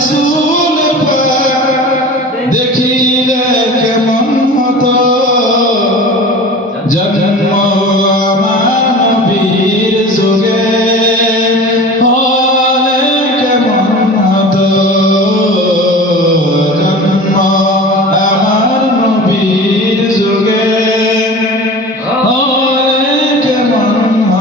Jesus.